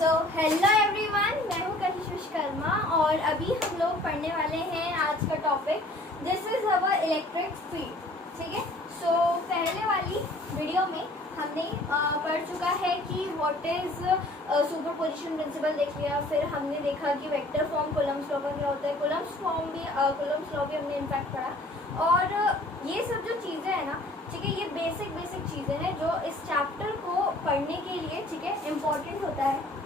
Hello everyone, मैं हूँ कशिश विश्वकर्मा और अभी हम लोग पढ़ने वाले हैं आज का topic. This is our electric field. ठीक है, सो पहले वाली वीडियो में हमने पढ़ चुका है कि व्हाट इज सुपरपोजिशन प्रिंसिपल देख लिया। फिर हमने देखा कि वेक्टर फॉर्म कूलम्स लॉ का क्या होता है। कूलम्स लॉ भी हमने इनफैक्ट पढ़ा। और ये सब जो चीज़ें हैं ना, ठीक है, ये बेसिक चीज़ें हैं जो इस चैप्टर को पढ़ने के लिए, ठीक है, इम्पोर्टेंट होता है।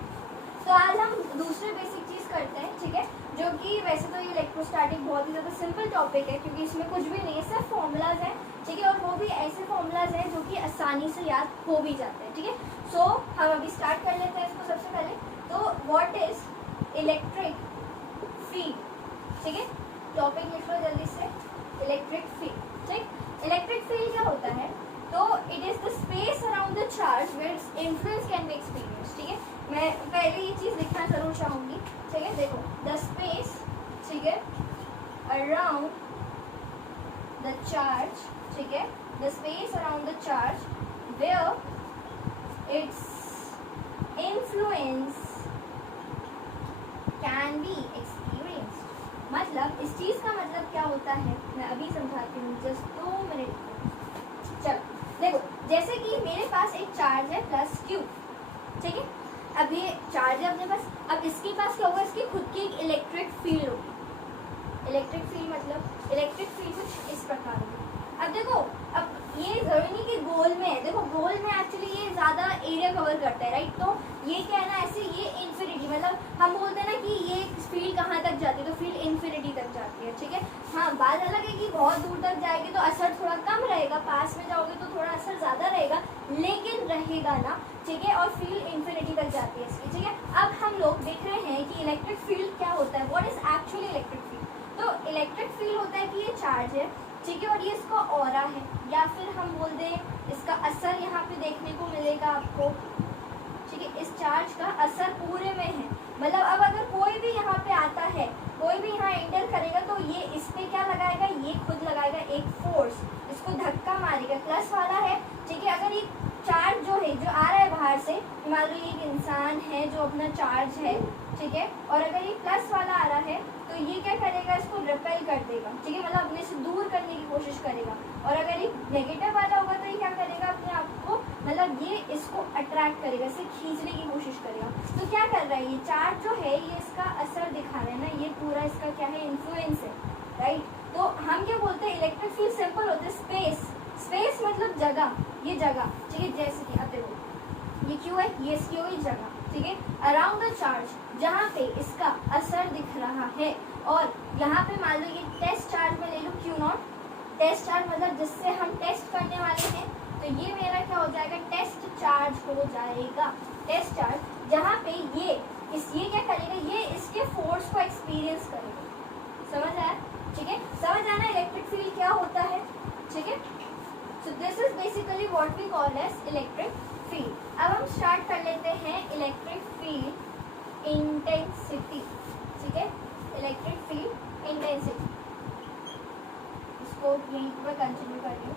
तो आज हम दूसरे बेसिक चीज़ करते हैं, ठीक है, जो कि वैसे तो ये इलेक्ट्रोस्टैटिक बहुत ही ज़्यादा सिंपल टॉपिक है क्योंकि इसमें कुछ भी नहीं है, सिर्फ फॉर्मूलाज हैं, ठीक है, और वो भी ऐसे फॉर्मूलाज हैं जो कि आसानी से याद हो भी जाते हैं। ठीक है, सो हम अभी स्टार्ट कर लेते हैं इसको। सबसे पहले तो व्हाट इज इलेक्ट्रिक फील्ड, ठीक है, टॉपिक लिख लो जल्दी से, इलेक्ट्रिक फील्ड। ठीक, इलेक्ट्रिक फील्ड क्या होता है? तो it is the space around the charge where its influence can be experience. ठीक है, मैं पहले ये चीज़ लिखना जरूर चाहूँगी। ठीक है, देखो, द स्पेस, ठीक है, अराउंड द चार्ज, ठीक है, the space around the charge where its influence can be experienced. मतलब इस चीज़ का मतलब क्या होता है, मैं अभी समझाती हूँ, जस्ट 2 मिनट। चलो देखो, जैसे कि मेरे पास एक चार्ज है प्लस क्यू, ठीक है, अब ये चार्ज है अपने पास। अब इसके पास क्या होगा, इसकी खुद की एक इलेक्ट्रिक फील्ड होगी। इलेक्ट्रिक फील्ड मतलब इलेक्ट्रिक फील्ड कुछ इस प्रकार होगी। अब देखो, अब ये जरूरी नहीं कि गोल में है। देखो, गोल में एक्चुअली ये ज़्यादा एरिया कवर करता है, राइट। तो ये क्या है ना, ऐसे ये इन्फिनिटी, मतलब हम बोलते हैं ना कि ये फील्ड कहाँ तक जाती है, तो फील्ड इन्फिनिटी तक जाती है। ठीक है, हाँ, बात अलग है कि बहुत दूर तक जाएगी तो असर थोड़ा कम रहेगा, पास में जाओगे तो थोड़ा असर ज़्यादा रहेगा, लेकिन रहेगा ना। ठीक है, और फील्ड इन्फिनिटी तक जाती है इसकी। ठीक है, अब हम लोग देख रहे हैं कि इलेक्ट्रिक फील्ड क्या होता है, what is actually electric field. तो इलेक्ट्रिक फील्ड होता है कि ये चार्ज है, ठीक है, और ये इसका ऑरा है, या फिर हम बोल दें इसका असर यहाँ पे देखने को मिलेगा आपको। ठीक है, इस चार्ज का असर पूरे में है। मतलब अब अगर कोई भी यहाँ पे आता है, कोई भी यहाँ एंटर करेगा, तो ये इस पे क्या लगाएगा, ये खुद लगाएगा एक फोर्स, इसको धक्का मारेगा। प्लस वाला है, ठीक है, अगर ये चार्ज जो है, जो आ रहा है बाहर से, मान लो ये एक इंसान है जो अपना चार्ज है, ठीक है, और अगर ये प्लस वाला आ रहा है तो ये क्या करेगा, इसको रिपेल कर देगा। ठीक है, मतलब अपने से दूर करने की कोशिश करेगा। और अगर ये नेगेटिव वाला होगा तो ये क्या करेगा, अपने आप को, मतलब ये इसको अट्रैक्ट करेगा, इसे खींचने की कोशिश करेगा। तो क्या कर रहा है, ये चार्ज जो है ये इसका असर दिखा रहा है ना, ये पूरा इसका क्या है, इन्फ्लुएंस है, राइट। तो हम क्या बोलते हैं, इलेक्ट्रिक फील्ड सिंपल होते हैं स्पेस। स्पेस मतलब जगह, ये जगह, ठीक है, जैसे कि अब देखो ये क्यों है, ये इसकी होगी जगह, ठीक है, अराउंड द चार्ज, जहाँ पे इसका असर दिख रहा है। और यहाँ पे मान लो ये टेस्ट चार्ज में ले लो क्यू नॉट, टेस्ट चार्ज मतलब जिससे हम टेस्ट करने वाले हैं, तो ये मेरा क्या हो जाएगा, टेस्ट चार्ज हो जाएगा। टेस्ट चार्ज जहाँ पे ये क्या करेगा, ये इसके फोर्स को एक्सपीरियंस करेगा। समझ आया? ठीक है, समझ आना इलेक्ट्रिक फील्ड क्या होता है। ठीक है, so this is basically what we call as electric field. अब हम स्टार्ट कर लेते हैं इलेक्ट्रिक फील्ड इंटेंसिटी। ठीक है, इलेक्ट्रिक फील्ड इंटेंसिटी, इसको यहीं पर कंटिन्यू कर रही हूँ।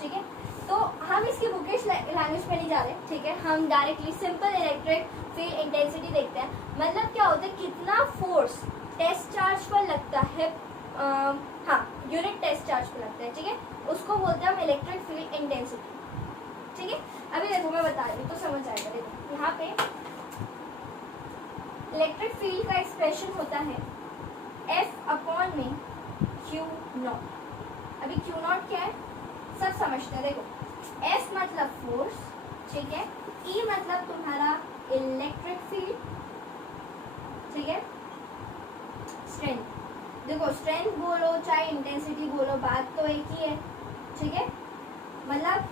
ठीक है, तो हम इसकी बुकिश लैंग्वेज पे नहीं जा रहे, ठीक है, हम directly simple electric field intensity देखते हैं। मतलब क्या होता है, कितना फोर्स टेस्ट चार्ज पर लगता है, हाँ, यूनिट टेस्ट चार्ज पर लगता है, ठीक है, उसको बोलते हैं हम इलेक्ट्रिक फील्ड इंटेंसिटी। ठीक है, अभी देखो मैं बता रही हूँ तो समझ आएगा। देखो यहाँ पे इलेक्ट्रिक फील्ड का एक्सप्रेशन होता है F अपॉन में Q नॉट। अभी Q नॉट क्या है, सब समझते हैं। देखो, F मतलब फोर्स, ठीक है, E मतलब तुम्हारा इलेक्ट्रिक फील्ड, ठीक है, स्ट्रेंथ। देखो, स्ट्रेंथ बोलो चाहे इंटेंसिटी बोलो, बात तो एक ही है। ठीक है, मतलब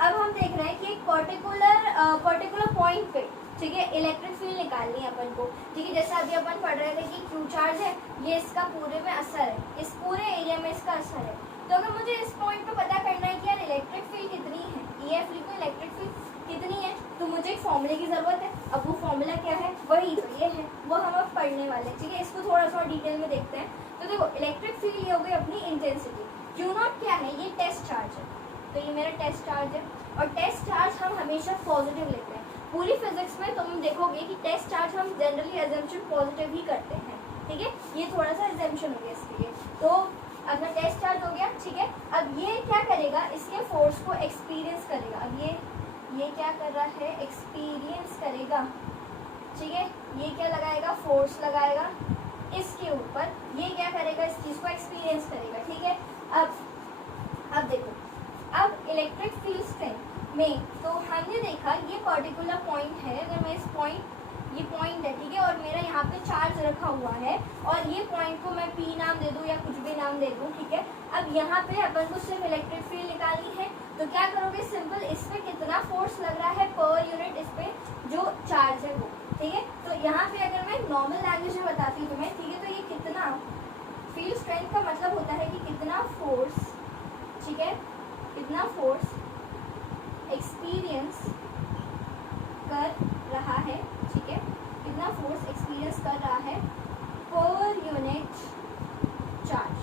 अब हम देख रहे हैं कि एक पर्टिकुलर पॉइंट पे, ठीक है, इलेक्ट्रिक फील्ड निकालनी है अपन को। ठीक है, जैसे अभी अपन पढ़ रहे थे कि क्यू चार्ज है, ये इसका पूरे में असर है, इस पूरे एरिया में इसका असर है। तो अगर मुझे इस पॉइंट पे पता करना है कि यार इलेक्ट्रिक फील्ड कितनी है, EF लिखो, इलेक्ट्रिक फील्ड कितनी है, तो मुझे एक फॉर्मूले की जरूरत है। अब वो फॉर्मूला क्या है, वही तो ये है, वो हम अब पढ़ने वाले हैं। ठीक है, इसको थोड़ा सा डिटेल में देखते हैं। तो देखो, इलेक्ट्रिक फील्ड ये हो गई अपनी इंटेंसिटी। क्यू नॉट क्या है, ये टेस्ट चार्ज है, तो ये मेरा टेस्ट चार्ज है। और टेस्ट चार्ज हम हमेशा पॉजिटिव लेते हैं। पूरी फिजिक्स में तुम देखोगे कि टेस्ट चार्ज हम जनरली अजम्पशन पॉजिटिव ही करते हैं, ठीक है। ये थोड़ा सा अजम्पशन हो गया इसके लिए। तो अपना टेस्ट चार्ज हो गया, ठीक है। अब ये क्या करेगा, इसके फोर्स को एक्सपीरियंस करेगा। अब ये क्या कर रहा है, एक्सपीरियंस करेगा, ठीक है। ये क्या लगाएगा, फोर्स लगाएगा इसके ऊपर। ये क्या करेगा, इस चीज़ को एक्सपीरियंस करेगा, ठीक है। अब देखो, अब इलेक्ट्रिक फील्ड स्ट्रेंथ में तो हमने देखा ये पर्टिकुलर पॉइंट है। अगर मैं ये पॉइंट है, ठीक है, और मेरा यहाँ पे चार्ज रखा हुआ है और ये पॉइंट को मैं P नाम दे दूँ या कुछ भी नाम दे दूँ, ठीक है। अब यहाँ पे अपन को सिर्फ इलेक्ट्रिक फील्ड निकालनी है, तो क्या करोगे, सिंपल इस पे कितना फोर्स लग रहा है पर यूनिट, इस पे जो चार्ज है वो, ठीक है। तो यहाँ पे अगर मैं नॉर्मल लैंग्वेज में बताती हूँ तुम्हें, ठीक है, तो ये कितना फील्ड स्ट्रेंथ का मतलब होता है कि कितना फोर्स, ठीक है, कितना फोर्स एक्सपीरियंस कर रहा है, ठीक है, कितना फोर्स एक्सपीरियंस कर रहा है पर यूनिट चार्ज,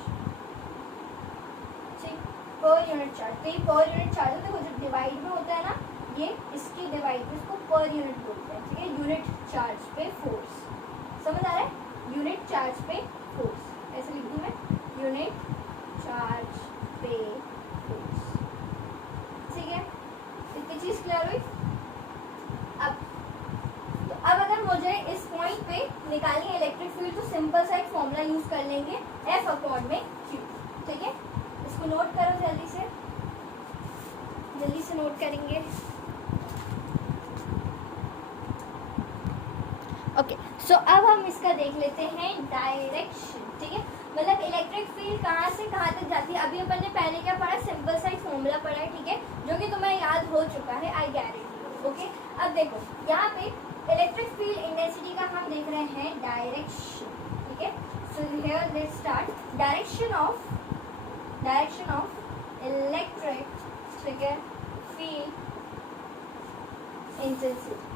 ठीक, पर यूनिट चार्ज। तो ये पर यूनिट चार्ज है, देखो जब डिवाइड में होता है ना, ये इसकी डिवाइड में इसको पर यूनिट बोलते हैं, ठीक है। यूनिट चार्ज पे फोर्स, समझ आ रहा है, यूनिट चार्ज पे फोर्स, ऐसे लिख दूँ मैं, यूनिट चार्ज पे फोर्स, ठीक है। इतनी चीज क्लियर हुई। अब अगर मुझे इस पॉइंट पे निकालनी है इलेक्ट्रिक फील्ड, तो सिंपल सा एक फॉर्मूला यूज कर लेंगे, F अपॉन में Q, ठीक है। इसको नोट करो, जल्दी से नोट करेंगे। ओके, सो अब हम इसका देख लेते हैं डायरेक्शन, ठीक है। मतलब इलेक्ट्रिक फील्ड कहाँ से कहाँ तक जाती है। अभी अपन ने पहले क्या पढ़ा, सिंपल सा एक फॉर्मूला पढ़ा है, ठीक है, जो कि तुम्हें याद हो चुका है, आई गारंटी। ओके, अब देखो यहाँ पे इलेक्ट्रिक फील्ड इंटेंसिटी का हम देख रहे हैं डायरेक्शन, ठीक है। So here let's start, direction of electric, ठीक है, फील्ड इंटेंसिटी,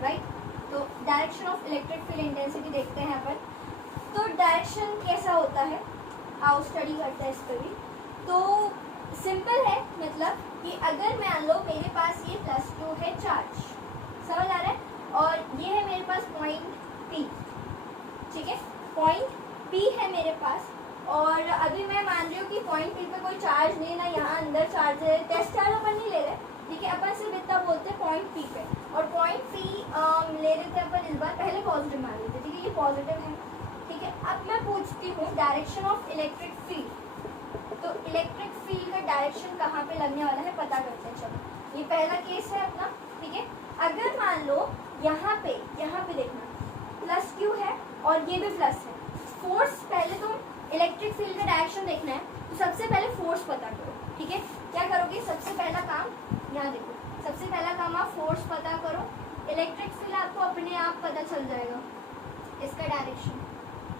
राइट। तो direction of electric field intensity देखते हैं अपन। तो डायरेक्शन कैसा होता है, आओ स्टडी करते हैं इस पर भी। तो सिंपल है, मतलब कि अगर मान लो मेरे पास ये +2 है चार्ज, समझ आ रहा है, और ये है मेरे पास पॉइंट P, ठीक है, पॉइंट P है मेरे पास, और अभी मैं मान रही हूँ कि पॉइंट P पे कोई चार्ज नहीं, ना यहाँ अंदर चार्ज है, टेस्ट चार्ज अपन नहीं ले रहे, ठीक है, अपन सिर्फ इतना बोलते हैं पॉइंट P पे, और पॉइंट P ले रहे थे अपन इस बार, पहले पॉजिटिव मान लेते, ठीक है, ये पॉजिटिव है, ठीक है। अब मैं पूछती हूँ डायरेक्शन ऑफ इलेक्ट्रिक फील्ड, तो इलेक्ट्रिक फील्ड का डायरेक्शन कहाँ पे लगने वाला है पता करते हैं। चलो, ये पहला केस है अपना, ठीक है। अगर मान लो यहाँ पे देखना +Q है और ये भी प्लस है, फोर्स, पहले तुम इलेक्ट्रिक फील्ड का डायरेक्शन देखना है, तो सबसे पहले फोर्स पता करो, ठीक है। क्या करोगे, सबसे पहला काम, यहाँ देखो, सबसे पहला काम आप फोर्स पता करो। इलेक्ट्रिक फील्ड आपको अपने आप पता चल जाएगा, इसका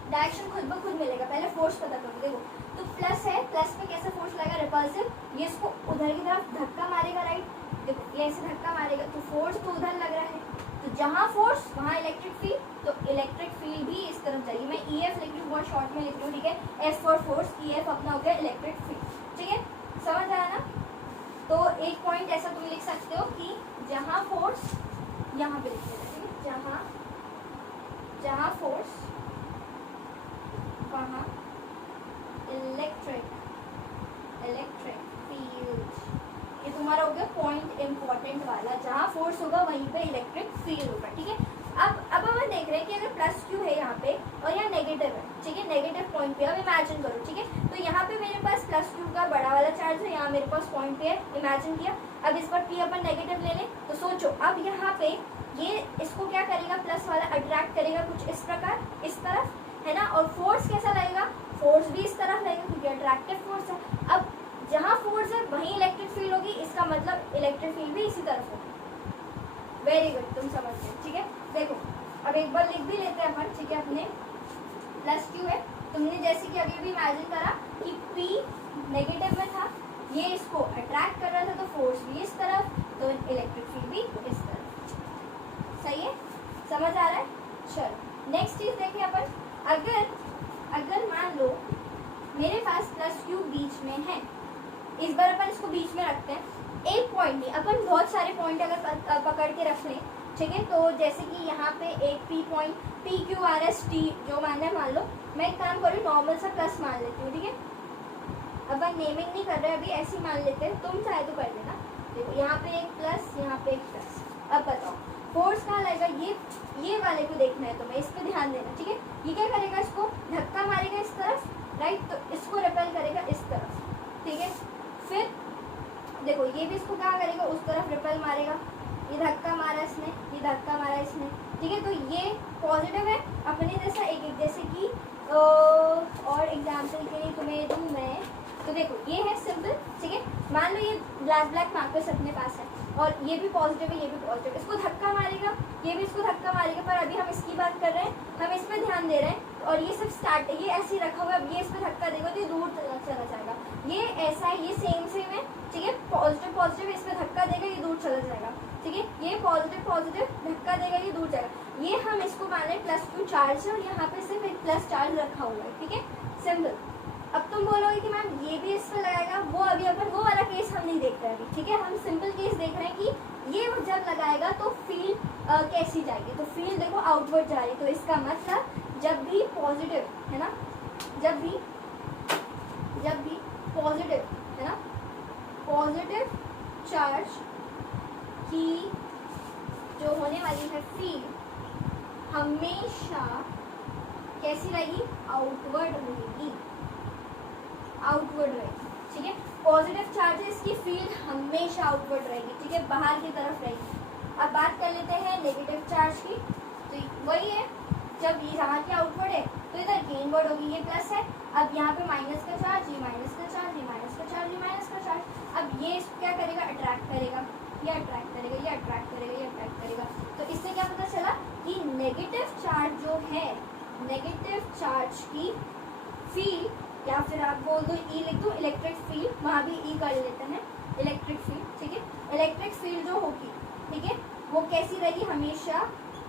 डायरेक्शन खुद ब खुद मिलेगा, पहले फोर्स पता करो। देखो, तो प्लस है, प्लस पे कैसे फोर्स लगेगा, रिपल्सिव, ये इसको उधर की तरफ धक्का मारेगा, राइट। देखो ये ऐसे धक्का मारेगा, तो फोर्स तो उधर लग रहा है, तो जहाँ फोर्स वहाँ इलेक्ट्रिक फील्ड, तो इलेक्ट्रिक फील्ड भी इस तरफ जाएगी। मैं EF लिख रही हूँ, बहुत शॉर्ट में लिख रही हूँ, ठीक है। S फॉर फोर्स, EF अपना हो गया इलेक्ट्रिक फील्ड, ठीक है, समझ आया ना। तो एक पॉइंट ऐसा तुम लिख सकते हो कि जहाँ फोर्स, यहाँ पे लिख लेना, ठीक है, जहाँ फोर्स वहाँ इलेक्ट्रिक फील्ड, ये तुम्हारा हो गया पॉइंट इंपॉर्टेंट वाला, जहाँ फोर्स होगा वहीं पे इलेक्ट्रिक फील्ड होगा, ठीक है। अब हम देख रहे हैं कि अगर +Q है यहाँ पे और यहाँ नेगेटिव है, ठीक है, नेगेटिव पॉइंट पे, अब इमेजिन करो, ठीक है। तो यहाँ पे मेरे पास +Q का बड़ा वाला चार्ज है, यहाँ मेरे पास पॉइंट पे है, इमेजिन किया। अब इस पर P अपन नेगेटिव ले लें, तो सोचो अब यहाँ पे ये इसको क्या करेगा, प्लस वाला अट्रैक्ट करेगा कुछ इस प्रकार, इस तरफ, है ना, और फोर्स कैसा लगेगा, फोर्स भी इस तरफ लगेगा क्योंकि अट्रैक्टिव फोर्स है। अब जहाँ फोर्स है वहीं इलेक्ट्रिक फील्ड होगी, इसका मतलब इलेक्ट्रिक फील्ड भी इसी तरफ होगी। वेरी गुड, तुम समझ गए, ठीक है। देखो अब एक बार लिख भी लेते हैं अपन, ठीक है, अपने +Q है, तुमने जैसे कि अभी भी इमेजिन करा कि P नेगेटिव में था, ये इसको अट्रैक्ट कर रहा था, तो फोर्स भी इस तरफ, तो इलेक्ट्रिक फील्ड भी इस तरफ, सही है, समझ आ रहा है। चलो नेक्स्ट चीज देखिए अपन, अगर मान लो मेरे पास +Q बीच में है, इस बार अपन इसको बीच में रखते हैं। एक पॉइंट नहीं, अपन बहुत सारे पॉइंट अगर पकड़ के रख लें, ठीक है। तो जैसे कि यहाँ पे एक P point, P Q R S T जो मानना है मान लो। मैं एक काम करूँ, नॉर्मल सा प्लस मान लेती हूँ, ठीक है। अपन नेमिंग नहीं कर रहे अभी, ऐसे मान लेते हैं, तुम चाहे तो कर लेना। देखो यहाँ पे एक प्लस, यहाँ पे एक प्लस। अब बताओ फोर्स कहाँ लगेगा, ये वाले को देखना है तुम्हें, इस पर ध्यान देना, ठीक है। ये क्या करेगा, इसको धक्का मारेगा इस तरफ, राइट, तो इसको रिपेल करेगा इस तरफ, ठीक है। फिर देखो ये भी इसको क्या करेगा, उस तरफ रिपेल मारेगा। ये धक्का मारा इसने, ये धक्का मारा इसने, ठीक है। तो ये पॉजिटिव है अपने जैसा एक एक, जैसे कि और एग्जाम्पल के लिए तुम्हें दूँ मैं, तो देखो ये है सिंपल, ठीक है। मान लो ये ब्लैक मार्कर्स अपने पास है और ये भी पॉजिटिव है, ये भी पॉजिटिव है। इसको धक्का मारेगा, ये भी इसको धक्का मारेगा, पर अभी हम इसकी बात कर रहे हैं, हम इस पर ध्यान दे रहे हैं। और ये सब स्टार्ट, ये ऐसे ही रखा हुआ है, अब ये इस पर धक्का देगा तो ये दूर चला जाएगा। ये ऐसा है, ये सेम है, ठीक है। पॉजिटिव इस पर धक्का देगा, ये दूर चला जाएगा, ठीक है। ये पॉजिटिव धक्का देगा, ये दूर जाएगा। ये हम इसको मान लें प्लस क्यू चार्ज है और यहाँ पे सिर्फ एक प्लस चार्ज रखा हुआ है, ठीक है, सिंपल। अब तुम बोलोगे कि मैम ये भी इस पर लगाएगा, वो अभी अपन वो वाला केस हम नहीं देख रहे अभी, ठीक है। हम सिंपल केस देख रहे हैं कि ये जब लगाएगा तो फील्ड कैसी जाएगी। तो फील्ड देखो आउटवर्ड जा रही है, तो इसका मतलब जब भी पॉजिटिव है ना, जब भी पॉजिटिव है ना, पॉजिटिव चार्ज की जो होने वाली है फील्ड हमेशा कैसी रहेगी, आउटवर्ड रहेगी, ठीक है। पॉजिटिव चार्जेस की फील्ड हमेशा आउटवर्ड रहेगी, ठीक है, बाहर की तरफ रहेगी। अब बात कर लेते हैं नेगेटिव चार्ज की, तो वही है, जब ये यहाँ की आउटवर्ड है तो इधर की इनवर्ड होगी, ये प्लस है। अब यहाँ पे माइनस का चार्ज, ये माइनस का चार्ज, ये माइनस का चार्ज, ये माइनस का चार्ज। अब ये इसको क्या करेगा, अट्रैक्ट करेगा, ये अट्रैक्ट करेगा, ये अट्रैक्ट करेगा, ये अट्रैक्ट करेगा। तो इससे क्या पता चला कि नेगेटिव चार्ज जो है, नेगेटिव चार्ज की फील्ड, या फिर आप बोल दो ई लिख दो, इलेक्ट्रिक फील्ड, वहाँ भी ई कर लेते हैं, इलेक्ट्रिक फील्ड, ठीक है। इलेक्ट्रिक फील्ड जो होगी, ठीक है, वो कैसी रहेगी, हमेशा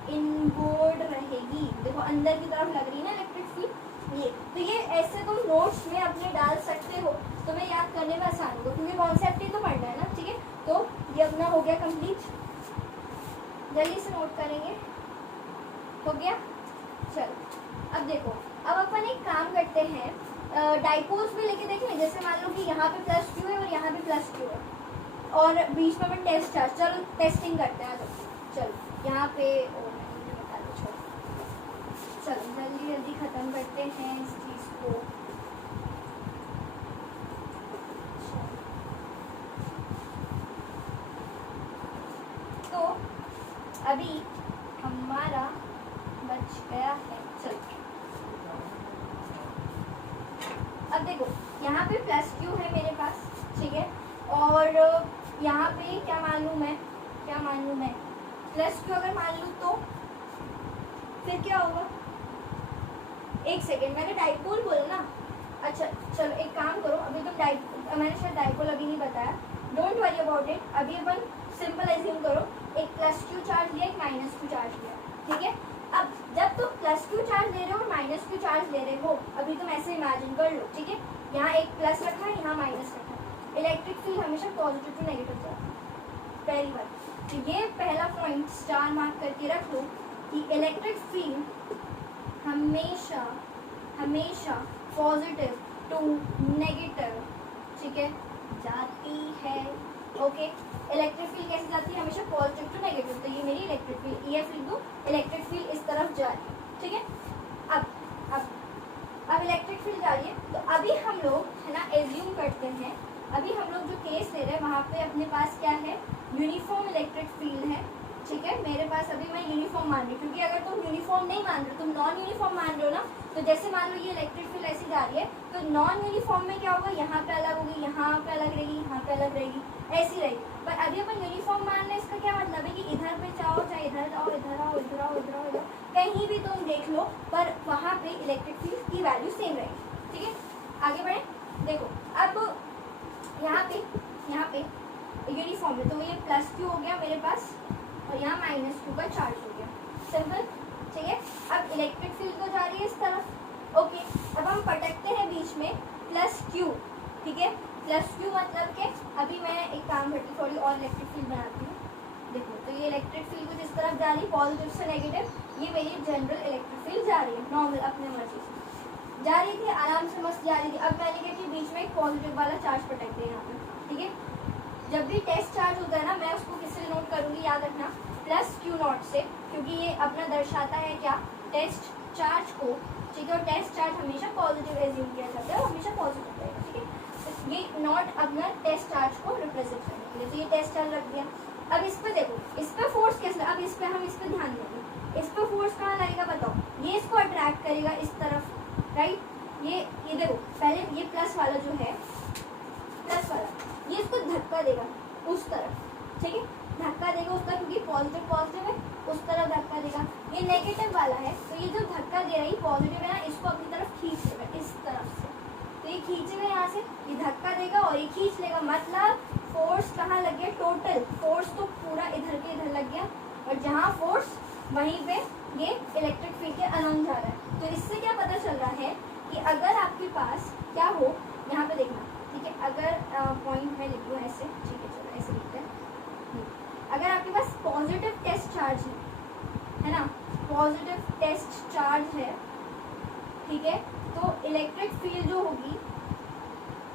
इनवर्ड रहेगी। देखो अंदर की तरफ लग रही है ना इलेक्ट्रिक फील्ड, ये तो ये ऐसे तुम नोट्स में अपने डाल सकते हो, तुम्हें याद करने में आसान होगा, क्योंकि कॉन्सेप्ट ही तो पढ़ना है ना, ठीक है। तो ये अपना हो गया कंप्लीट, जल्दी से नोट करेंगे, हो गया। चलो अब देखो, अब अपन एक काम करते हैं, डाइपोल्स भी लेके देखें। जैसे मान लो कि यहाँ पे प्लस क्यू है और यहाँ पे प्लस क्यू है और बीच में टेस्ट चार्ज, चलो टेस्टिंग करते हैं। चलो यहाँ पे बता दो, चलो जल्दी जल्दी ख़त्म करते हैं इस चीज़ को। तो अभी हमारा बच गया है, चलो अब देखो यहाँ पे प्लस क्यू है मेरे पास, ठीक है, और यहाँ पे क्या मान लूँ मैं, प्लस क्यू अगर मान लूँ तो फिर क्या होगा, एक सेकेंड, मैंने डाइपोल बोला ना। अच्छा चलो एक काम करो, अभी तुम मैंने शायद डाइपोल अभी नहीं बताया, डोंट वरी अबाउट इट। अभी अपन सिंपल एज्यूम करो, एक प्लस क्यू चार्ज लिया, एक माइनस क्यू चार्ज लिया, ठीक है। अब जब तुम प्लस क्यू चार्ज ले रहे हो और माइनस क्यू चार्ज ले रहे हो, अभी तुम ऐसे इमेजिन कर लो, ठीक है। यहाँ एक प्लस रखा है, यहाँ माइनस रखा है। इलेक्ट्रिक फील्ड हमेशा पॉजिटिव टू नेगेटिव जाता है, पहली बात। तो ये पहला पॉइंट स्टार मार्क करके रख लो कि इलेक्ट्रिक फील्ड हमेशा पॉजिटिव टू नेगेटिव, ठीक है, जाती है। ओके, इलेक्ट्रिक फील्ड कैसे जाती है, हमेशा पॉजिटिव टू नेगेटिव। तो ये मेरी इलेक्ट्रिक फील्ड, ये लिख दो, इलेक्ट्रिक फील्ड इस तरफ जा रही है, ठीक है। अब इलेक्ट्रिक फील्ड जा रही है, तो अभी हम लोग है ना एज्यूम करते हैं, अभी हम लोग जो केस ले रहे हैं वहाँ पे अपने पास क्या है, यूनिफॉर्म इलेक्ट्रिक फील्ड है, ठीक है। मेरे पास अभी मैं यूनिफॉर्म मान रही हूँ, क्योंकि अगर तुम यूनिफॉर्म नहीं मान रहे हो, तुम नॉन यूनिफॉर्म मान रहे हो ना, तो जैसे मान लो ये इलेक्ट्रिक फील्ड ऐसी जा रही है, तो नॉन यूनिफॉर्म में क्या होगा, यहाँ पे अलग होगी, यहाँ पे अलग रहेगी, यहाँ पे अलग रहेगी, ऐसी रहेगी। पर अभी अपन यूनिफॉर्म मान रहे हैं, इसका क्या मतलब है कि इधर पे जाओ, चाहे इधर जाओ, इधर आओ, इधर आओ, इधर आओ, इधर कहीं भी तुम देख लो, पर वहाँ पे इलेक्ट्रिक फील्ड की वैल्यू सेम रहेगी, ठीक है। आगे बढ़े, देखो अब यहाँ पे यूनिफॉर्म है, तो ये प्लस क्यू हो गया मेरे पास और यहाँ माइनस क्यू का चार्ज हो गया, सिंपल, ठीक है। अब इलेक्ट्रिक फील्ड तो जा रही है इस तरफ, ओके। अब हम पटकते हैं बीच में प्लस क्यू, ठीक है। प्लस क्यू मतलब के अभी मैं एक काम करती हूँ, थोड़ी और इलेक्ट्रिक फील्ड बनाती हूँ। देखो तो ये इलेक्ट्रिक फील्ड कुछ इस तरफ जा रही है, पॉजिटिव से नेगेटिव, ये मेरी जनरल इलेक्ट्रिक फील्ड जा रही है नॉर्मल अपने मर्जी से जा रही थी, आराम से मस्त जा रही थी। अब मैंने क्या कि बीच में एक पॉजिटिव वाला चार्ज पटक दिया यहाँ पे, ठीक है। जब भी टेस्ट चार्ज होता है ना, मैं उसको किससे नोट करूँगी, याद रखना प्लस क्यू नॉट से, क्योंकि ये अपना दर्शाता है क्या, टेस्ट चार्ज को, ठीक है। और टेस्ट चार्ज हमेशा पॉजिटिव एज्यूम किया जाता है, वो हमेशा पॉजिटिव रहेगा, ठीक है। ये नॉट अपना टेस्ट चार्ज को रिप्रेजेंट करने के लिए, तो ये टेस्ट चार्ज रख दिया। अब इस पर देखो, इस पर फोर्स कैसे, अब इस पर हम इस पर ध्यान देंगे, इस पर फोर्स कहाँ लगेगा बताओ, ये इसको अट्रैक्ट करेगा इस तरफ, राइट। ये देखो पहले ये प्लस वाला जो है, प्लस वाला ये इसको धक्का देगा उस तरफ, ठीक है, धक्का देगा उस तरफ, क्योंकि पॉजिटिव पॉजिटिव है, उस तरफ धक्का देगा। ये नेगेटिव वाला है, तो ये जो धक्का दे रहा है पॉजिटिव है ना, इसको अपनी तरफ खींच लेगा इस तरफ से, तो ये खींचेगा यहाँ से, ये धक्का देगा और ये खींच लेगा, मतलब फोर्स कहाँ लग गया, टोटल फोर्स तो पूरा इधर के इधर लग गया, और जहाँ फोर्स वहीं पे ये इलेक्ट्रिक फील्ड के अलोंग जा रहा है। तो इससे क्या पता चल रहा है कि अगर आपके पास क्या हो, यहाँ पे देखना, ठीक है, अगर पॉइंट में लिखूँ ऐसे, ठीक है चलो ऐसे लिखते हैं, अगर आपके पास पॉजिटिव टेस्ट चार्ज है ना, पॉजिटिव टेस्ट चार्ज है, ठीक है, तो इलेक्ट्रिक फील्ड जो होगी,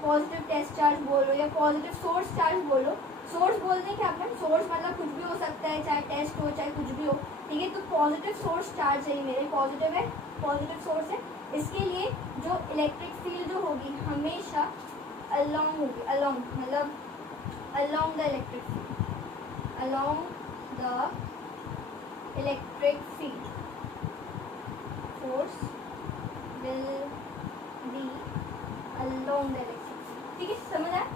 पॉजिटिव टेस्ट चार्ज बोलो या पॉजिटिव सोर्स चार्ज बोलो, सोर्स बोलते हैं क्या आपने, सोर्स मतलब कुछ भी हो सकता है, चाहे टेस्ट हो चाहे कुछ भी हो, ठीक है। तो पॉजिटिव सोर्स चार्ज है, मेरे पॉजिटिव है, पॉजिटिव सोर्स है, इसके लिए जो इलेक्ट्रिक फील्ड जो होगी हमेशा अलोंग होगी, अलोंग मतलब along the electric field, along the electric field, force will be along the electric field, ठीक है, समझ आया।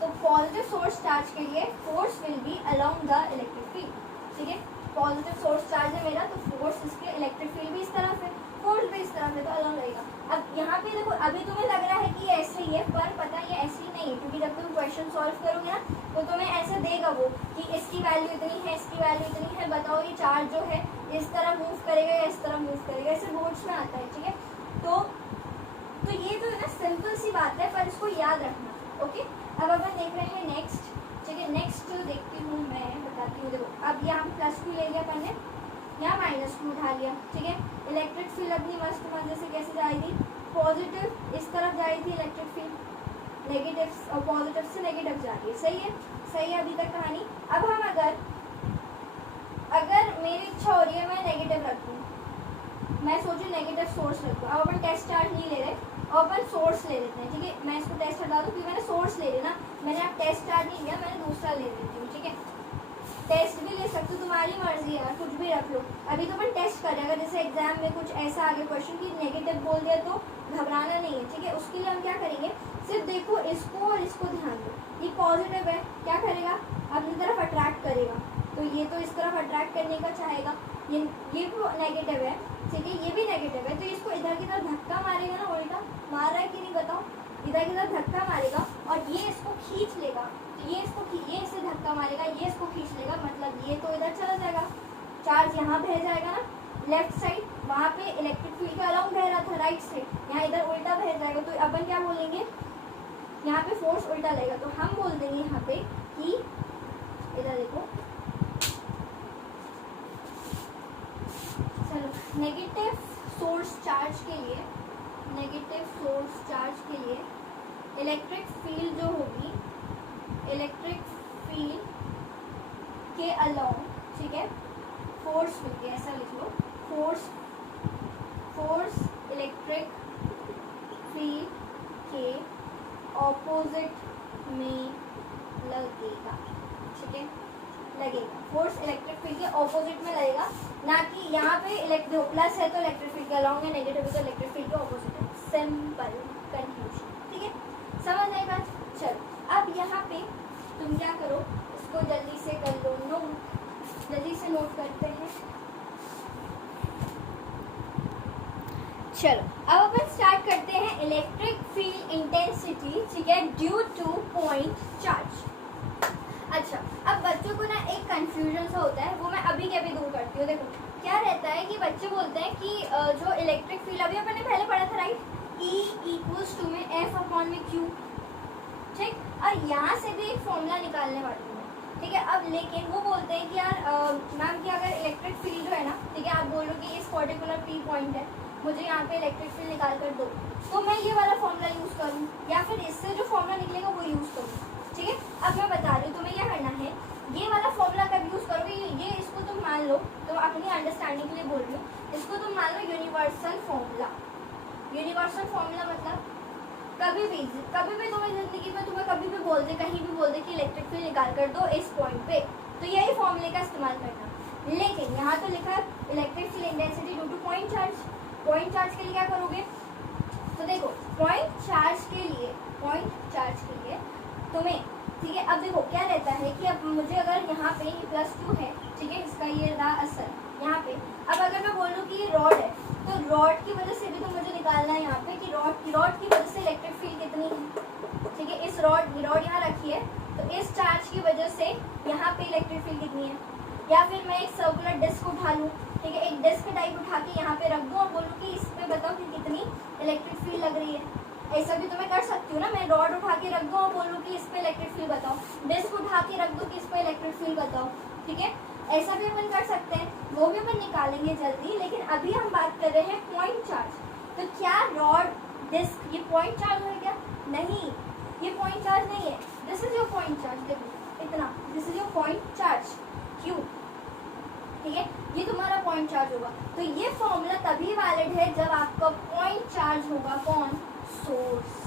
तो पॉजिटिव सोर्स चार्ज के लिए force will be along the electric field, ठीक है। पॉजिटिव सोर्स चार्ज है मेरा, तो फोर्स इसके इलेक्ट्रिक फील्ड भी इस तरफ है, फोर्स भी इस तरफ है, तो अलोंग रहेगा। अब यहाँ पे देखो, अभी तुम्हें लग रहा है कि ये ऐसे ही है, पर पता ये ऐसे ही नहीं है, क्योंकि जब तुम क्वेश्चन सॉल्व करोगे ना, तो तुम्हें ऐसे देगा वो कि इसकी वैल्यू इतनी है, इसकी वैल्यू इतनी है, बताओ ये चार्ज जो है इस तरफ मूव करेगा या इस तरफ मूव करेगा, ऐसे बोर्ड्स में आता है, ठीक है। तो ये तो है ना सिंपल सी बात है, पर इसको याद रखना, ओके। अब अपन देख रहे हैं नेक्स्ट, ठीक है, नेक्स्ट देखती हूँ मैं, बताती हूँ। देखो अब यहाँ प्लस क्यू ले लिया अपन ने, यहाँ माइनस क्यू उठा लिया, ठीक है। इलेक्ट्रिक फील्ड अपनी मस्त मजे से कैसे जा रही थी, पॉजिटिव इस तरफ जा रही थी इलेक्ट्रिक फील्ड, नेगेटिव और पॉजिटिव से नेगेटिव जा रही है, सही है अभी तक कहानी। अब हम अगर मेरी इच्छा हो रही है मैं नेगेटिव रखूँ, मैं सोचूं नेगेटिव सोर्स रखूँ, अब अपन टेस्ट चार्ज नहीं ले रहे और अपन सोर्स ले लेते हैं, ठीक है। मैं इसको टेस्ट हटा दूँ क्योंकि मैंने सोर्स ले लेना, मैंने अब टेस्ट चार्ज नहीं लिया, मैंने दूसरा ले लेती हूँ, ठीक है। टेस्ट भी ले सकते हो, तुम्हारी मर्जी है, कुछ भी रख लो। अभी तो अपन टेस्ट कर रहे हैं, अगर जैसे एग्जाम में कुछ ऐसा आगे क्वेश्चन की नेगेटिव बोल दिया तो घबराना नहीं है, ठीक है। उसके लिए हम क्या करेंगे, सिर्फ देखो इसको और इसको ध्यान दो, ये पॉजिटिव है, क्या करेगा अपनी तरफ अट्रैक्ट करेगा, तो ये तो इस तरफ अट्रैक्ट करने का चाहेगा, ये नेगेटिव है, ठीक है, ये भी नेगेटिव है, तो इसको इधर की तरफ धक्का मारेगा ना, उल्टा मार रहा है कि नहीं बताओ, इधर की तरफ धक्का मारेगा और ये इसको खींच लेगा, तो ये इसे धक्का मारेगा, ये इसको खींच लेगा, मतलब ये तो इधर चला जाएगा, चार्ज यहाँ बह जाएगा ना लेफ्ट साइड, वहाँ पे इलेक्ट्रिक फील्ड का अलाउंग बह रहा था राइट साइड, यहाँ इधर उल्टा बह जाएगा, तो अपन क्या बोलेंगे, यहाँ पे फोर्स उल्टा लगेगा, तो हम बोल देंगे यहाँ पे कि इधर देखो, चलो नेगेटिव सोर्स चार्ज के लिए, नेगेटिव सोर्स चार्ज के लिए इलेक्ट्रिक फील्ड जो होगी, इलेक्ट्रिक फील्ड के अलोंग, ठीक है, फोर्स होगी, ऐसा लिख लो, फोर्स इलेक्ट्रिक फील्ड के ऑपोजिट में लगेगा, ठीक है, लगेगा, फोर्स इलेक्ट्रिक फील्ड के ऑपोजिट में लगेगा, ना कि यहाँ पे प्लस है तो इलेक्ट्रिक फील्ड के अलोंग है, नेगेटिव है तो इलेक्ट्रिक फील्ड के ऑपोजिट है, सिंपल कंफ्यूजन, ठीक है, समझ आई बात। चलो अब यहाँ पे तुम क्या करो, इसको जल्दी से कर लो नोट, जल्दी से नोट करते हैं। चलो अब अपन स्टार्ट करते हैं इलेक्ट्रिक फील्ड इंटेंसिटी, ठीक है, ड्यू टू पॉइंट चार्ज। अच्छा, अब बच्चों को ना एक कंफ्यूजन सा होता है, वो मैं अभी के अभी दूर करती हूँ। देखो क्या रहता है कि बच्चे बोलते हैं कि जो इलेक्ट्रिक फील्ड अभी अपन ने पहले पढ़ा था राइट, E = में F/Q, ठीक। और यहाँ से भी एक फॉर्मूला निकालने वाली हूँ, ठीक है। अब लेकिन वो बोलते हैं कि यार मैम कि अगर इलेक्ट्रिक फील्ड जो है ना, ठीक है, आप बोल रहे हो कि इस पर्टिकुलर पी पॉइंट है, मुझे यहाँ पे इलेक्ट्रिक फील्ड निकाल कर दो, तो मैं ये वाला फॉर्मूला यूज़ करूँ या फिर इससे जो फॉर्मूला निकलेगा वो यूज़ करूँ, ठीक है। अब मैं बता रही हूँ तुम्हें क्या करना है, ये वाला फॉर्मूला कब यूज़ करोगे, ये इसको तुम मान लो, तो अपनी अंडरस्टैंडिंग के लिए बोल रही हूँ, इसको तुम मान लो यूनिवर्सल फॉर्मूला। यूनिवर्सल फॉर्मूला मतलब कभी भी तुम्हें जिंदगी में तुम्हें कभी भी बोल दे, कहीं भी बोल दे कि इलेक्ट्रिक फील्ड निकाल कर दो इस पॉइंट पे, तो यही फॉर्मूले का इस्तेमाल करना। लेकिन यहाँ तो लिखा है electric field intensity due two point charge. Point charge के लिए क्या करोगे, तो देखो पॉइंट चार्ज के लिए तुम्हें, ठीक है, अब देखो क्या रहता है कि अब मुझे अगर यहाँ पे ये +2 है, ठीक है, इसका ये रहा असर यहाँ पे। अब अगर मैं बोलूँ कि ये रॉड है, तो रॉड की वजह से भी तो मुझे निकालना है यहाँ पे कि रॉड की वजह से इलेक्ट्रिक फील्ड कितनी है, ठीक है। इस रॉड यहाँ रखी है, तो इस चार्ज की वजह से यहाँ पे इलेक्ट्रिक फील्ड कितनी है। या फिर मैं एक सर्कुलर डिस्क उठा लूँ, ठीक है, एक डिस्क टाइप उठा के यहाँ पे रख दूँ और बोलूँ कि इस पे बताओ कि कितनी इलेक्ट्रिक फील्ड लग रही है। ऐसा भी तो मैं कर सकती हूँ ना, मैं रॉड उठा के रख दूँ और बोलूँ कि इस पे इलेक्ट्रिक फील्ड बताओ, डिस्क उठा के रख दूँ कि इस पे इलेक्ट्रिक फील्ड बताओ, ठीक है। ऐसा भी अपन कर सकते हैं, वो भी अपन निकालेंगे जल्दी। लेकिन अभी हम बात कर रहे हैं पॉइंट चार्ज। तो क्या रॉड डिस्क ये पॉइंट चार्ज है क्या? नहीं, ये पॉइंट चार्ज नहीं है। This is your point charge, देखो इतना, this is your point charge Q, ठीक है, ये तुम्हारा पॉइंट चार्ज होगा। तो ये फॉर्मूला तभी वैलिड है जब आपका पॉइंट चार्ज होगा कौन? सोर्स,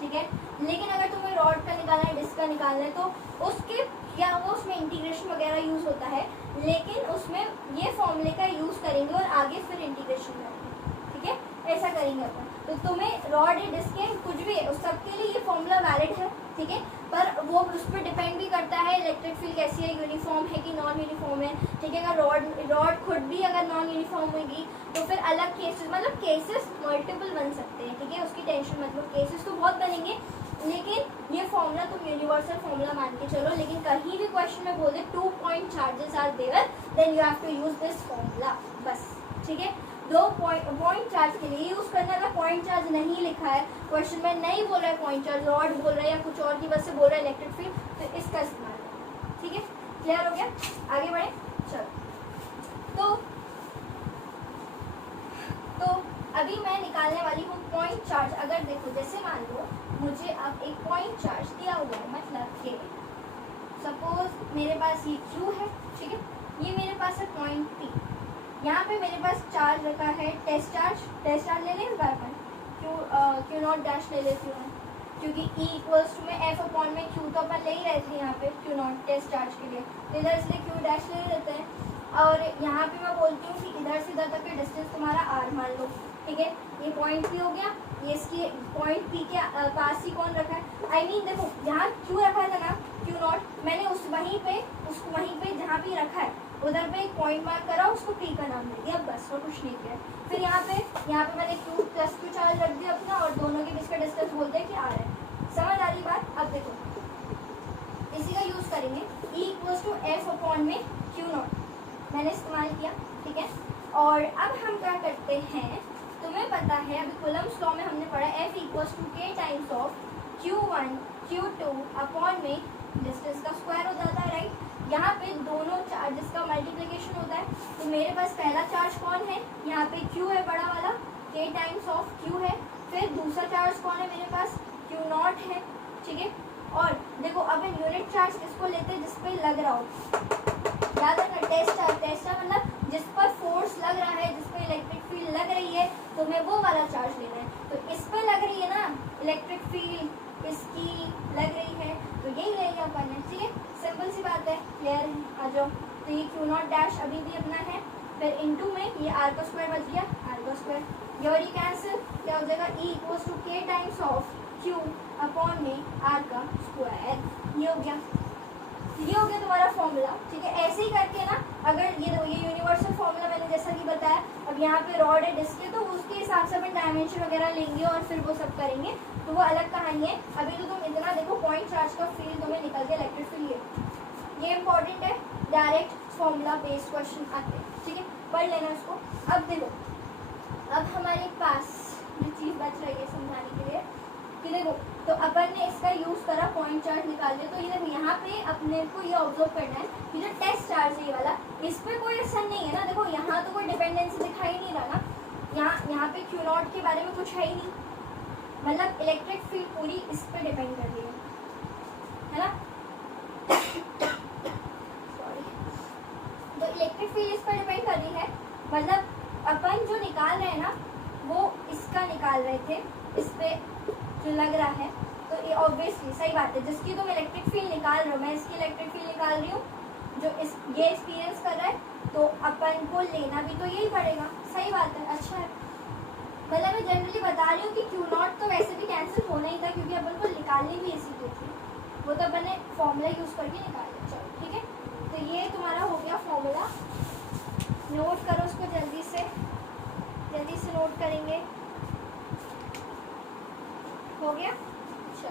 ठीक है। लेकिन अगर तुम्हें रॉड का निकालना है, डिस्क का निकालना है, तो उसके या वो उसमें इंटीग्रेशन वगैरह यूज होता है, लेकिन उसमें ये फॉर्मूले का यूज करेंगे और आगे फिर इंटीग्रेशन करेंगे, ठीक है, ऐसा करेंगे अपन। तो तुम्हें रॉड या डिस्क कुछ भी है उस सबके लिए ये फॉर्मूला वैलिड है, ठीक है। पर वो उस पर डिपेंड भी करता है इलेक्ट्रिक फील्ड कैसी है, यूनिफॉर्म है कि नॉन यूनिफॉर्म है, ठीक है। अगर रॉड खुद भी अगर नॉन यूनिफॉर्म होगी तो फिर अलग केसेस, मतलब केसेस मल्टीपल बन सकते हैं, ठीक है, उसकी टेंशन मतलब केसेस तो बहुत बनेंगे। लेकिन ये फॉर्मूला तुम यूनिवर्सल फॉर्मूला मान के चलो। लेकिन कहीं भी क्वेश्चन में बोल दे 2 point charges are there, then you have to use this formula, बस, ठीक है। 2 पॉइंट चार्ज के लिए यूज करना। अगर पॉइंट चार्ज नहीं लिखा है क्वेश्चन में, नहीं बोल रहा है पॉइंट चार्ज, रॉड बोल रहा है या कुछ और की वजह से बोल रहा है इलेक्ट्रिक फील्ड, तो इसका इस्तेमाल है, ठीक है। क्लियर हो गया? आगे बढ़े, चलो। तो अभी मैं निकालने वाली हूँ पॉइंट चार्ज। अगर देखो जैसे मान लो मुझे अब एक पॉइंट चार्ज दिया हुआ है, मतलब कि सपोज मेरे पास ये Q है, ठीक है, ये मेरे पास है पॉइंट P। यहाँ पे मेरे पास चार्ज रखा है टेस्ट चार्ज ले लें अपन, Q नॉट डैश ले लेती हूँ, क्योंकि E इक्वल्स टू में F अपॉन में Q तो अपन ले ही रहे थे यहाँ पे Q नॉट टेस्ट चार्ज के लिए, तो इधर इसलिए Q डैश ले लेते हैं। और यहाँ पे मैं बोलती हूँ कि इधर से इधर तक का डिस्टेंस तुम्हारा R मान लो, ठीक है। ये पॉइंट P हो गया, ये इसके पॉइंट P के पास ही कौन रखा है, I mean देखो यहाँ Q रखा था ना, Q नॉट, मैंने वहीं पे जहाँ भी रखा है उधर पे एक पॉइंट मार्क करा, उसको P का नाम दे दिया, बस और कुछ नहीं किया। फिर यहाँ पे मैंने Q+Q चार्ज रख दिया अपना, और दोनों के बीच का डिस्टेंस बोलते हैं कि R है। समझ आ रही बात? अब देखो इसी का यूज करेंगे, E equals to F upon में Q नॉट मैंने इस्तेमाल किया, ठीक है। और अब हम क्या करते हैं, तुम्हें पता है अभी कूलम्स लॉ में हमने पढ़ा F equals to K times of Q1 Q2 upon में डिस्टेंस का स्क्वायर हो जाता है, राइट। यहाँ पे दोनों चार्जेस का मल्टीप्लिकेशन होता है। तो मेरे पास पहला चार्ज कौन है, यहाँ पे Q है बड़ा वाला, K टाइम्स ऑफ Q है। फिर दूसरा चार्ज कौन है मेरे पास, Q नॉट है, ठीक है। और देखो अब यूनिट चार्ज किसको लेते हैं, जिसपे लग रहा हो, याद रखना टेस्ट चार्ज मतलब जिस पर फोर्स लग रहा है, जिस पर इलेक्ट्रिक फील्ड लग रही है, तो हमें वो वाला चार्ज लेना है। तो इस पर लग रही है ना इलेक्ट्रिक फील्ड, इसकी लग रही है, तो यही लेंगे अपन ने, ठीक है। सिंपल सी बात है, क्लियर है, आ जाओ। तो ये Q नॉट डैश अभी भी अपना है, फिर इनटू में ये R का स्क्वायर बच गया, R का स्क्वायर, ये और ये कैंसिल, क्या हो जाएगा, E equals to K times of Q upon में R का स्क्वायर। ये हो गया तुम्हारा फॉर्मूला, ठीक है। ऐसे ही करके ना, अगर ये यूनिवर्सल फॉर्मूला मैंने जैसा कि बताया, अब यहाँ पे रॉड है डिस्क है, तो उसके हिसाब से अपन डायमेंशन वगैरह लेंगे और फिर वो सब करेंगे, तो वो अलग कहानी है। अभी तो तुम इतना देखो पॉइंट चार्ज का फील्ड तुम्हें निकल गया इलेक्ट्रिक फील्ड, ये इंपॉर्टेंट है, डायरेक्ट फॉर्मूला बेस्ड क्वेश्चन आते हैं, ठीक है, पढ़ लेना इसको। अब देखो, अब हमारे पास जो चीज़ बच रही है समझाने के लिए कि देखो तो अपन ने इसका यूज करा पॉइंट चार्ज निकालने, तो ये देखो यहाँ पे अपने को ये ऑब्जर्व करना है कि जो टेस्ट चार्ज है ये वाला, इस पे कोई असर नहीं है ना। देखो यहाँ तो कोई डिपेंडेंसी दिखाई नहीं रहा ना, यहाँ पे क्यू नॉट के बारे में कुछ है ही नहीं, मतलब इलेक्ट्रिक फील्ड पूरी इस पे डिपेंड कर रही है ना। सॉरी, तो इलेक्ट्रिक फील्ड इस पर डिपेंड कर रही है, मतलब अपन जो निकाल रहे हैं ना वो इसका निकाल रहे थे, इस पे जो लग रहा है, तो ये ऑब्वियसली सही बात है, जिसकी तुम इलेक्ट्रिक फील्ड निकाल रहे हो, मैं इसकी इलेक्ट्रिक फील्ड निकाल रही हूँ, जो इस ये एक्सपीरियंस कर रहा है, तो अपन को लेना भी तो यही पड़ेगा, सही बात है। अच्छा है, मतलब मैं जनरली बता रही हूँ कि क्यू नॉट तो वैसे भी कैंसिल होना ही था, क्योंकि अपन को निकालनी भी इसी को थी, वो तो अपन ने फॉर्मूला यूज करके निकाला। चलो ठीक है, तो ये तुम्हारा हो गया फॉर्मूला, नोट करो उसको जल्दी से नोट करेंगे, हो गया। चलो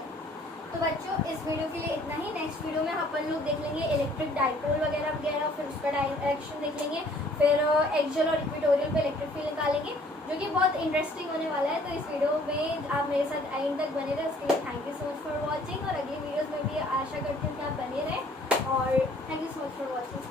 तो बच्चों इस वीडियो के लिए इतना ही। नेक्स्ट वीडियो में अपन लोग देख लेंगे इलेक्ट्रिक डाइपोल वगैरह, फिर उसका डायरेक्शन देख लेंगे, फिर एक्सियल और इक्वेटोरियल पे इलेक्ट्रिक फील्ड निकालेंगे, जो कि बहुत इंटरेस्टिंग होने वाला है। तो इस वीडियो में आप मेरे साथ एंड तक बने रहे, उसके लिए thank you so much for watching, और अगली वीडियोज़ में भी आशा करती हूँ कि आप बने रहें, और thank you so much for watching.